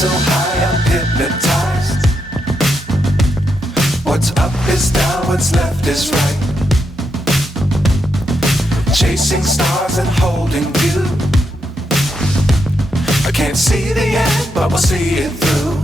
So high I'm hypnotized. What's up is down, what's left is right. Chasing stars and holding you. I can't see the end, but we'll see it through.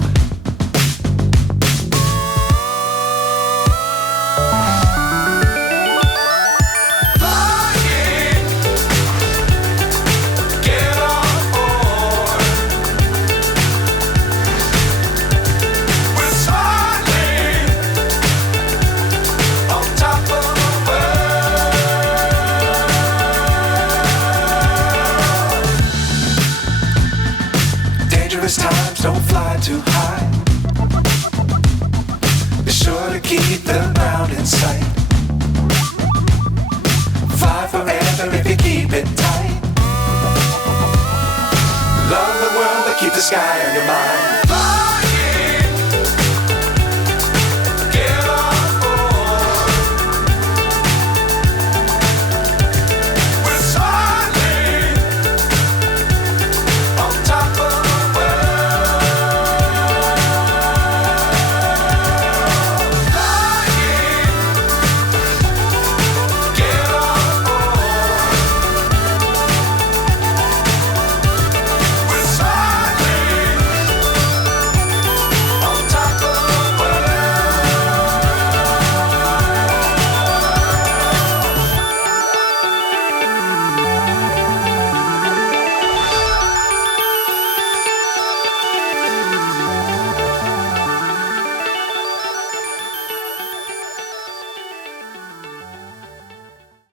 Dangerous times, don't fly too high. Be sure to keep the ground in sight. Fly forever if you keep it tight. Love the world, but keep the sky on your mind.